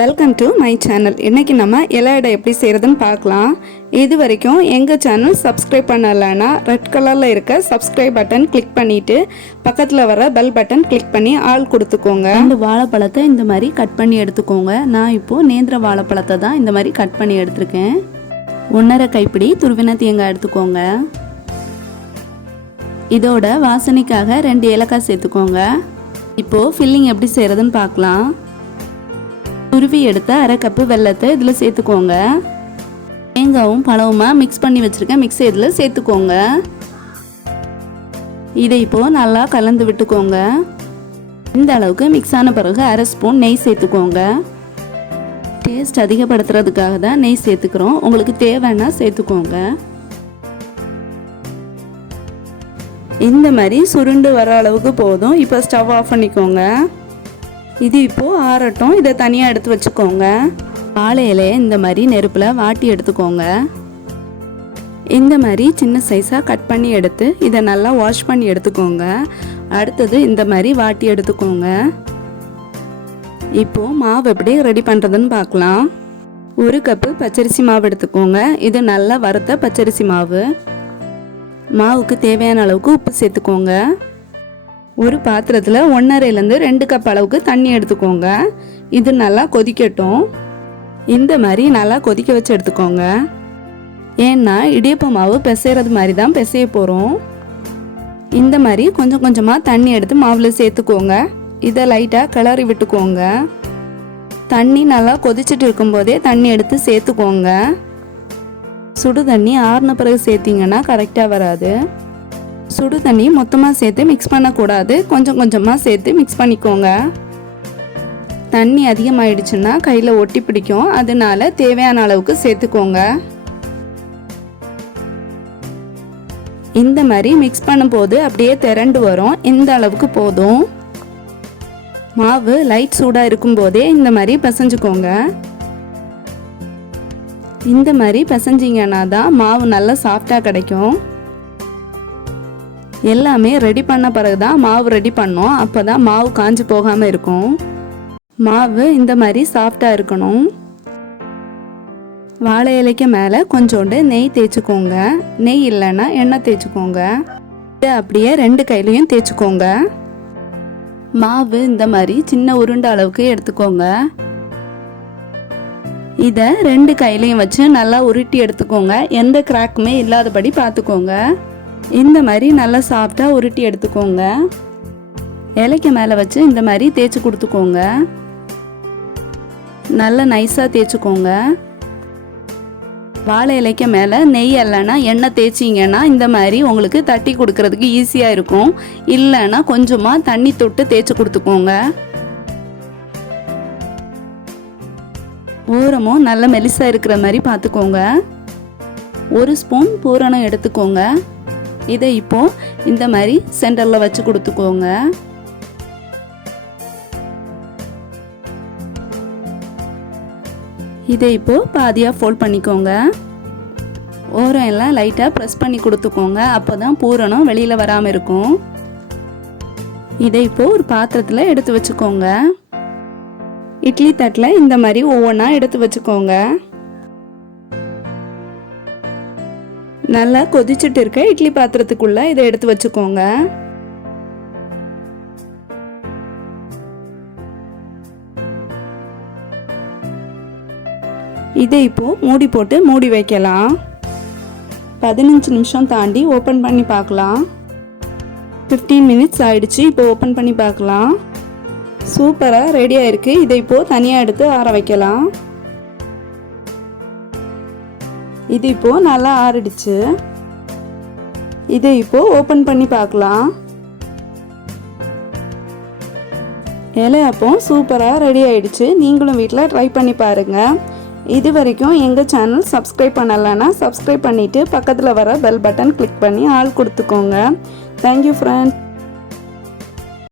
Welcome to my channel. இன்றைக்கி நம்ம இலையடை எப்படி செய்கிறதுன்னு பார்க்கலாம். இது வரைக்கும் எங்கள் சேனல் சப்ஸ்கிரைப் பண்ணலைன்னா ரெட் கலரில் இருக்க சப்ஸ்கிரைப் பட்டன் கிளிக் பண்ணிவிட்டு பக்கத்தில் வர பெல் பட்டன் கிளிக் பண்ணி ஆள் கொடுத்துக்கோங்க. இந்த வாழைப்பழத்தை இந்த மாதிரி கட் பண்ணி எடுத்துக்கோங்க. நான் இப்போது நேந்திர வாழைப்பழத்தை தான் இந்த மாதிரி கட் பண்ணி எடுத்துருக்கேன். 1.5 கைப்பிடி துருவின தேங்காய் எடுத்துக்கோங்க. இதோட வாசனைக்காக 2 ஏலக்காய் சேர்த்துக்கோங்க. இப்போது ஃபில்லிங் எப்படி செய்கிறதுன்னு பார்க்கலாம். துருவி எடுத்த 1/2 கப்பு வெல்லத்தை இதில் சேர்த்துக்கோங்க. தேங்காயும் பழவுமா மிக்ஸ் பண்ணி வச்சுருக்கேன். மிக்ஸி இதில் சேர்த்துக்கோங்க. இதை இப்போது நல்லா கலந்து விட்டுக்கோங்க. இந்த அளவுக்கு மிக்ஸ் ஆன பிறகு 1/2 ஸ்பூன் நெய் சேர்த்துக்கோங்க. டேஸ்ட் அதிகப்படுத்துறதுக்காக தான் நெய் சேர்த்துக்கிறோம். உங்களுக்கு தேவைன்னா சேர்த்துக்கோங்க. இந்த மாதிரி சுருண்டு வர அளவுக்கு போதும். இப்போ ஸ்டவ் ஆஃப் பண்ணிக்கோங்க. இது இப்போது ஆறட்டும். இதை தனியாக எடுத்து வச்சுக்கோங்க. வாழை இலையை இந்த மாதிரி நெருப்பில் வாட்டி எடுத்துக்கோங்க. இந்த மாதிரி சின்ன சைஸாக கட் பண்ணி எடுத்து இதை நல்லா வாஷ் பண்ணி எடுத்துக்கோங்க. அடுத்தது இந்த மாதிரி வாட்டி எடுத்துக்கோங்க. இப்போது மாவு எப்படி ரெடி பண்ணுறதுன்னு பார்க்கலாம். 1 கப்பு பச்சரிசி மாவு எடுத்துக்கோங்க. இது நல்லா வறுத்த பச்சரிசி மாவு. மாவுக்கு தேவையான அளவுக்கு உப்பு சேர்த்துக்கோங்க. ஒரு பாத்திரத்தில் 1.5லேருந்து 2 கப் அளவுக்கு தண்ணி எடுத்துக்கோங்க. இது நல்லா கொதிக்கட்டும். இந்த மாதிரி நல்லா கொதிக்க வச்சு எடுத்துக்கோங்க. ஏன்னா இடியப்ப மாவு பிசைறது மாதிரி தான் பிசைய போகிறோம். இந்த மாதிரி கொஞ்சம் கொஞ்சமாக தண்ணி எடுத்து மாவில் சேர்த்துக்கோங்க. இதை லைட்டாக கிளறி விட்டுக்கோங்க. தண்ணி நல்லா கொதிச்சுட்டு இருக்கும்போதே தண்ணி எடுத்து சேர்த்துக்கோங்க. சுடு தண்ணி ஆறின பிறகு சேர்த்திங்கன்னா கரெக்டாக வராது. சுடு தண்ணி மொத்தமாக சேர்த்து மிக்ஸ் பண்ணக்கூடாது. கொஞ்சம் கொஞ்சமாக சேர்த்து மிக்ஸ் பண்ணிக்கோங்க. தண்ணி அதிகமாகிடுச்சுன்னா கையில் ஒட்டி பிடிக்கும். அதனால தேவையான அளவுக்கு சேர்த்துக்கோங்க. இந்த மாதிரி மிக்ஸ் பண்ணும்போது அப்படியே திரண்டு வரும். இந்த அளவுக்கு போதும். மாவு லைட் சூடாக இருக்கும்போதே இந்த மாதிரி பிசைஞ்சுக்கோங்க. இந்த மாதிரி பிசைஞ்சிங்கன்னா தான் மாவு நல்லா சாஃப்டாக கிடைக்கும். எல்லாமே ரெடி பண்ண பிறகு தான் மாவு ரெடி பண்ணோம். அப்போ தான் மாவு காஞ்சி போகாமல் இருக்கும். மாவு இந்த மாதிரி சாஃப்டாக இருக்கணும். வாழை இலைக்கு மேலே கொஞ்சோண்டு நெய் தேய்ச்சிக்கோங்க. நெய் இல்லைன்னா எண்ணெய் தேய்ச்சிக்கோங்க. இதை அப்படியே 2 கையிலையும் தேய்ச்சிக்கோங்க. மாவு இந்த மாதிரி சின்ன உருண்டை அளவுக்கு எடுத்துக்கோங்க. இதை 2 கையிலையும் வச்சு நல்லா உருட்டி எடுத்துக்கோங்க. எந்த கிராக்குமே இல்லாதபடி பார்த்துக்கோங்க. இந்த மாதிரி நல்லா சாஃப்டாக உருட்டி எடுத்துக்கோங்க. இலைக்கு மேலே வச்சு இந்த மாதிரி தேய்ச்சி கொடுத்துக்கோங்க. நல்லா நைஸாக தேய்ச்சிக்கோங்க. வாழை இலைக்கு மேலே நெய் இல்லைன்னா எண்ணெய் தேய்ச்சிங்கன்னா இந்த மாதிரி உங்களுக்கு தட்டி கொடுக்கறதுக்கு ஈஸியாக இருக்கும். இல்லைன்னா கொஞ்சமாக தண்ணி தொட்டு தேய்ச்சி கொடுத்துக்கோங்க. ஓரமும் நல்ல மெலிசாக இருக்கிற மாதிரி பார்த்துக்கோங்க. 1 ஸ்பூன் பூரணம் எடுத்துக்கோங்க. இதை இப்போ இந்த மாதிரி சென்டரில் வச்சு கொடுத்துக்கோங்க. இதை இப்போ பாதியாக ஃபோல்ட் பண்ணிக்கோங்க. ஓரம் எல்லாம் லைட்டாக ப்ரெஸ் பண்ணி கொடுத்துக்கோங்க. அப்போ தான் பூரணம் வெளியில் வராமல் இருக்கும். இதை இப்போ ஒரு பாத்திரத்தில் எடுத்து வச்சுக்கோங்க. இட்லி தட்டில் இந்த மாதிரி ஒவ்வொன்றா எடுத்து வச்சுக்கோங்க. நல்லா கொதிச்சுட்டு இருக்க இட்லி பாத்திரத்துக்குள்ள இதை எடுத்து வச்சுக்கோங்க. இதை இப்போ மூடி போட்டு மூடி வைக்கலாம். 15 நிமிஷம் தாண்டி ஓப்பன் பண்ணி பார்க்கலாம். 15 மினிட்ஸ் ஆயிடுச்சு. இப்போ ஓப்பன் பண்ணி பார்க்கலாம். சூப்பராக ரெடி ஆயிருக்கு. இதை இப்போ தனியாக எடுத்து ஆற வைக்கலாம். இது இப்போ நல்லா ஆறிடுச்சு. இதை இப்போ ஓப்பன் பண்ணி பார்க்கலாம். இலையாப்பம் சூப்பராக ரெடி ஆயிடுச்சு. நீங்களும் வீட்டில் ட்ரை பண்ணி பாருங்கள். இது வரைக்கும் எங்கள் சேனல் சப்ஸ்கிரைப் பண்ணலைன்னா சப்ஸ்கிரைப் பண்ணிவிட்டு பக்கத்தில் வர பெல் பட்டன் கிளிக் பண்ணி ஆள் கொடுத்துக்கோங்க. Thank you friends.